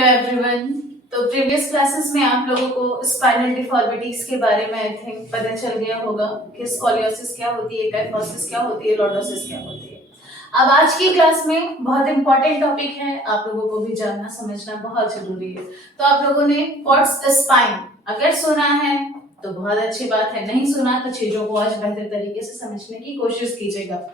Hello everyone. तो previous classes में आप लोगों को स्पाइनल डिफॉर्मिटीज के बारे में आई थिंक पता चल गया होगा कि स्कॉलियोसिस क्या होती है, काइफोसिस क्या होती है, लॉर्डोसिस क्या होती है। अब आज की क्लास में बहुत इंपॉर्टेंट टॉपिक है, आप लोगों को भी जानना समझना बहुत जरूरी है। तो आप लोगों ने पॉट्स स्पाइन अगर सुना है तो बहुत अच्छी बात है, नहीं सुना तो चीजों को आज बेहतर तरीके से समझने की कोशिश कीजिएगा।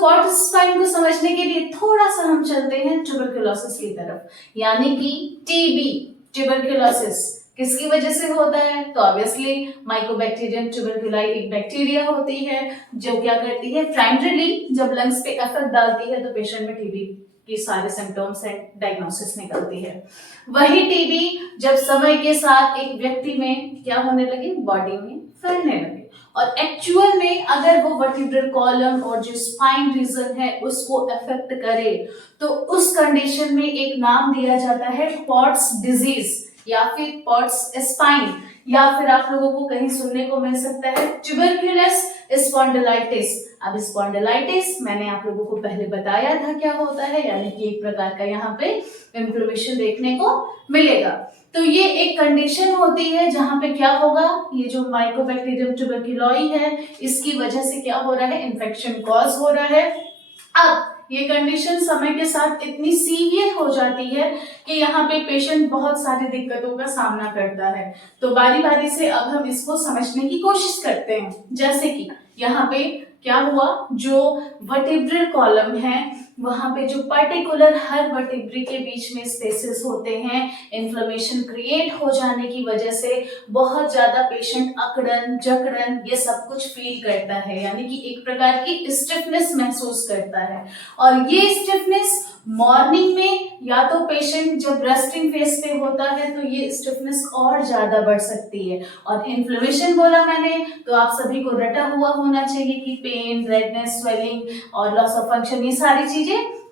पॉट्स स्पाइन को समझने के लिए थोड़ा सा हम चलते हैं ट्यूबरकुलोसिस की तरफ, यानी कि टीबी। ट्यूबरकुलोसिस किसकी वजह से होता है? तो ऑब्वियसली माइकोबैक्टीरियम ट्यूबरकुलाई एक बैक्टीरिया होती है जो क्या करती है, प्राइमरीली जब लंग्स पे इफेक्ट डालती है तो पेशेंट में टीबी की सारे सिम्टम्स एंड डायग्नोसिस निकलती है। वही टीबी जब समय के साथ एक व्यक्ति में क्या होने लगे, बॉडी में फैलने लगे और एक्चुअल में अगर वो वर्टिब्रल कॉलम और जो स्पाइन रीजन है उसको अफेक्ट करे तो उस कंडीशन में एक नाम दिया जाता है पॉट्स डिजीज या फिर पॉट्स स्पाइन, या फिर आप लोगों को कहीं सुनने को मिल सकता है ट्यूबरकुलस स्पॉन्डिलाइटिस। अब स्पॉन्डिलाइटिस मैंने आप लोगों को पहले बताया था क्या होता है, यानी कि एक प्रकार का यहाँ पे इन्फ्लेमेशन देखने को मिलेगा। तो ये एक कंडीशन होती है जहां पे क्या होगा, ये जो माइकोबैक्टीरियम ट्यूबरकुलोई है इसकी वजह से क्या हो रहा है, इन्फेक्शन कॉज हो रहा है। अब ये कंडीशन समय के साथ इतनी सीवियर हो जाती है कि यहाँ पे पेशेंट बहुत सारी दिक्कतों का सामना करता है। तो बारी बारी से अब हम इसको समझने की कोशिश करते हैं। जैसे कि यहाँ पे क्या हुआ, जो वर्टिब्रल कॉलम है वहां पे जो पर्टिकुलर हर वर्टिब्री के बीच में स्पेसेस होते हैं, इन्फ्लेमेशन क्रिएट हो जाने की वजह से बहुत ज्यादा पेशेंट अकड़न जकड़न ये सब कुछ फील करता है, यानी कि एक प्रकार की स्टिफनेस महसूस करता है। और ये स्टिफनेस मॉर्निंग में या तो पेशेंट जब रेस्टिंग फेज पे होता है तो ये स्टिफनेस और ज्यादा बढ़ सकती है। और इन्फ्लेमेशन बोला मैंने तो आप सभी को रटा हुआ होना चाहिए कि पेन, रेडनेस, स्वेलिंग और लॉस ऑफ फंक्शन ये सारी चीजें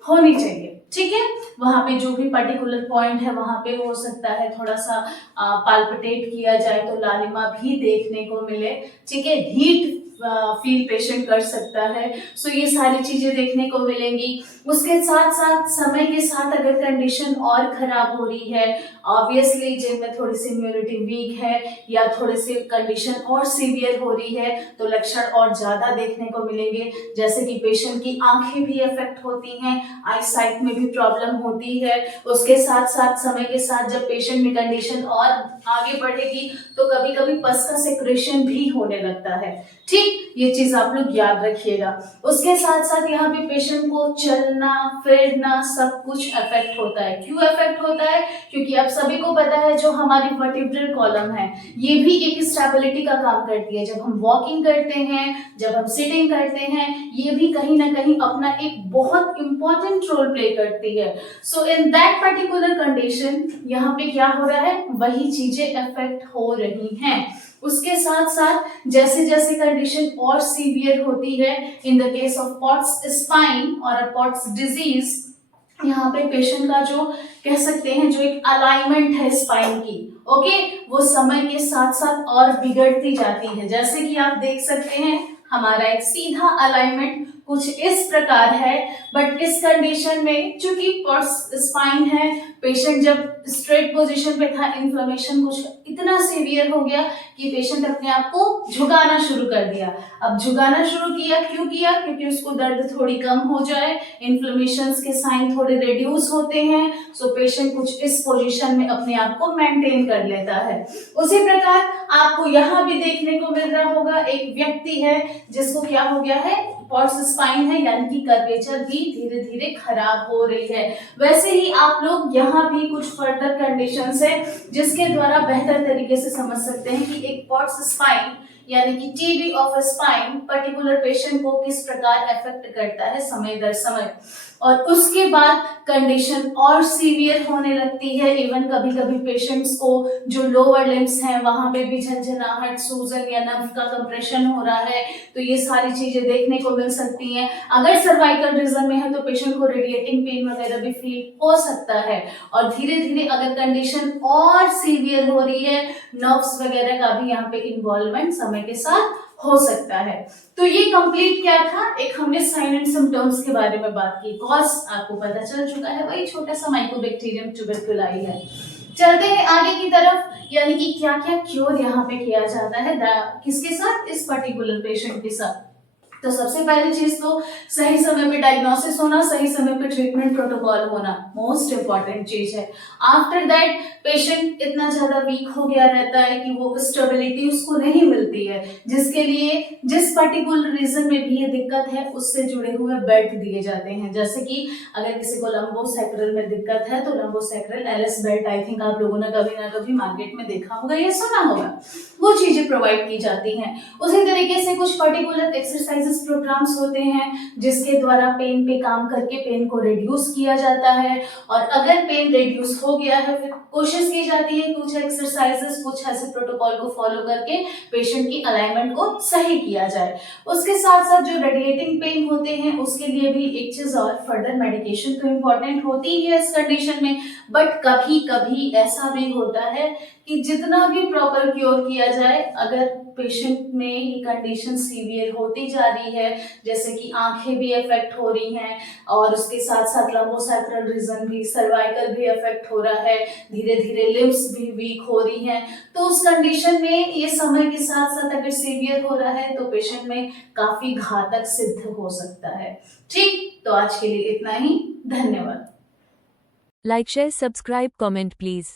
होनी चाहिए। ठीक है, वहां पे जो भी पर्टिकुलर पॉइंट है वहां पे हो सकता है थोड़ा सा पाल्पिटेट किया जाए तो लालिमा भी देखने को मिले। ठीक है, हीट फील पेशेंट कर सकता है। सो ये सारी चीजें देखने को मिलेंगी। उसके साथ साथ समय के साथ अगर कंडीशन और खराब हो रही है, ऑब्वियसली जिनमें थोड़ी सी इम्यूनिटी वीक है या थोड़ी सी कंडीशन और सीवियर हो रही है तो लक्षण और ज्यादा देखने को मिलेंगे। जैसे कि पेशेंट की आंखें भी अफेक्ट होती हैं, आई साइट में भी प्रॉब्लम होती है। उसके साथ साथ समय के साथ जब पेशेंट में कंडीशन और आगे बढ़ेगी तो कभी कभी पस का सेक्रेशन भी होने लगता है। ठीक, ये चीज आप लोग याद रखिएगा। उसके साथ साथ यहाँ पे पेशेंट को चलना फिरना सब कुछ अफेक्ट होता है। क्यों अफेक्ट होता है? क्योंकि आप सभी को पता है जो हमारी वर्टिब्रल कॉलम है ये भी एक स्टेबिलिटी का काम करती है। जब हम वॉकिंग करते हैं, जब हम सिटिंग करते हैं, ये भी कहीं ना कहीं अपना एक बहुत इंपॉर्टेंट रोल प्ले करती है। सो इन दैट पर्टिकुलर कंडीशन यहाँ पे क्या हो रहा है, वही चीजें अफेक्ट हो रही हैं। उसके साथ साथ जैसे जैसे कंडीशन और सीवियर होती है, in the case of pots spine और पॉट्स डिजीज, यहाँ पे पेशेंट का जो कह सकते हैं जो एक अलाइनमेंट है स्पाइन की, ओके, वो समय के साथ साथ और बिगड़ती जाती है। जैसे कि आप देख सकते हैं हमारा एक सीधा अलाइनमेंट कुछ इस प्रकार है, बट इस कंडीशन में चूंकि पॉट्स स्पाइन है, पेशेंट जब स्ट्रेट पोजीशन पे था, इन्फ्लेमेशन कुछ इतना सीवियर हो गया कि पेशेंट अपने आप को झुकाना शुरू कर दिया। अब झुकाना शुरू किया, क्यों किया? क्योंकि उसको दर्द थोड़ी कम हो जाए, इन्फ्लेमेशन के साइन थोड़े रिड्यूस होते हैं। सो पेशेंट कुछ इस पोजीशन में अपने आप को मेंटेन कर लेता है। उसी प्रकार आपको यहाँ भी देखने को मिल रहा होगा, एक व्यक्ति है जिसको क्या हो गया है, पॉट्स स्पाइन है, यानी कि कर्वेचर भी धीरे धीरे खराब हो रही है। वैसे ही आप लोग यहाँ भी कुछ फर्दर कंडीशंस है जिसके द्वारा बेहतर तरीके से समझ सकते हैं कि एक पॉट्स स्पाइन यानी कि TB of spine particular patient को किस प्रकार अफेक्ट करता है समय दर समय। और उसके बाद कंडीशन और सीवियर होने लगती है। इवन कभी कभी पेशेंट्स को जो लोअर लिम्स हैं वहां पे भी झंझनाहट, सूजन या नर्व का कंप्रेशन हो रहा है, तो ये सारी चीजें देखने को मिल सकती हैं। अगर सर्वाइकल रीजन में है तो पेशेंट को रेडिएटिंग पेन वगैरह भी फील हो सकता है। और धीरे धीरे अगर कंडीशन और सीवियर हो रही है, नर्व्स वगैरह का भी यहाँ पे इन्वॉल्वमेंट समय के साथ हो सकता है। तो ये कंप्लीट क्या था, एक हमने साइन एंड सिम्टम्स के बारे में बात की। कॉज आपको पता चल चुका है, वही छोटा सा माइकोबैक्टीरियम ट्यूबरकुलाई है। चलते हैं आगे की तरफ, यानी कि क्या क्या क्योर यहाँ पे किया जाता है किसके साथ, इस पर्टिकुलर पेशेंट के साथ। तो सबसे पहली चीज तो सही समय पे डायग्नोसिस होना, सही समय पे ट्रीटमेंट प्रोटोकॉल होना मोस्ट इंपॉर्टेंट चीज है। आफ्टर दैट पेशेंट इतना ज्यादा वीक हो गया रहता है कि वो स्टेबिलिटी उसको नहीं मिलती है, जिसके लिए जिस पर्टिकुलर रीजन में भी ये दिक्कत है उससे जुड़े हुए बेल्ट दिए जाते हैं। जैसे कि अगर किसी को लंबोसैक्रल में दिक्कत है तो lumbosacral LS belt, I think आप लोगों ने कभी ना कभी मार्केट में देखा होगा या सुना होगा, वो चीजें प्रोवाइड की जाती हैं। उसी तरीके से कुछ पर्टिकुलर एक्सरसाइजेस प्रोग्राम्स होते हैं जिसके द्वारा पेन पे काम करके पेन को रिड्यूस किया जाता है, और अगर पेन रिड्यूस हो गया है फिर कोशिश की जाती है कुछ एक्सरसाइजेस, कुछ ऐसे प्रोटोकॉल को फॉलो करके पेशेंट की अलाइनमेंट को सही किया जाए। उसके साथ साथ जो रेडिएटिंग पेन होते हैं उसके लिए भी एक चीज और, फर्दर मेडिकेशन तो इम्पोर्टेंट होती ही है इस कंडीशन में, बट कभी कभी ऐसा भी होता है कि जितना भी प्रॉपर क्योर किया जाए, अगर पेशेंट में ये कंडीशन सीवियर होती जा रही है, जैसे कि आंखें भी अफेक्ट हो रही हैं और उसके साथ साथ लंबोसैक्रल रीजन भी, सर्वाइकल भी अफेक्ट हो रहा है, धीरे धीरे लिम्स भी वीक हो रही हैं, तो उस कंडीशन में ये समय के साथ साथ अगर सीवियर हो रहा है तो पेशेंट में काफी घातक सिद्ध हो सकता है। ठीक, तो आज के लिए इतना ही, धन्यवाद। Like, share, subscribe, comment please.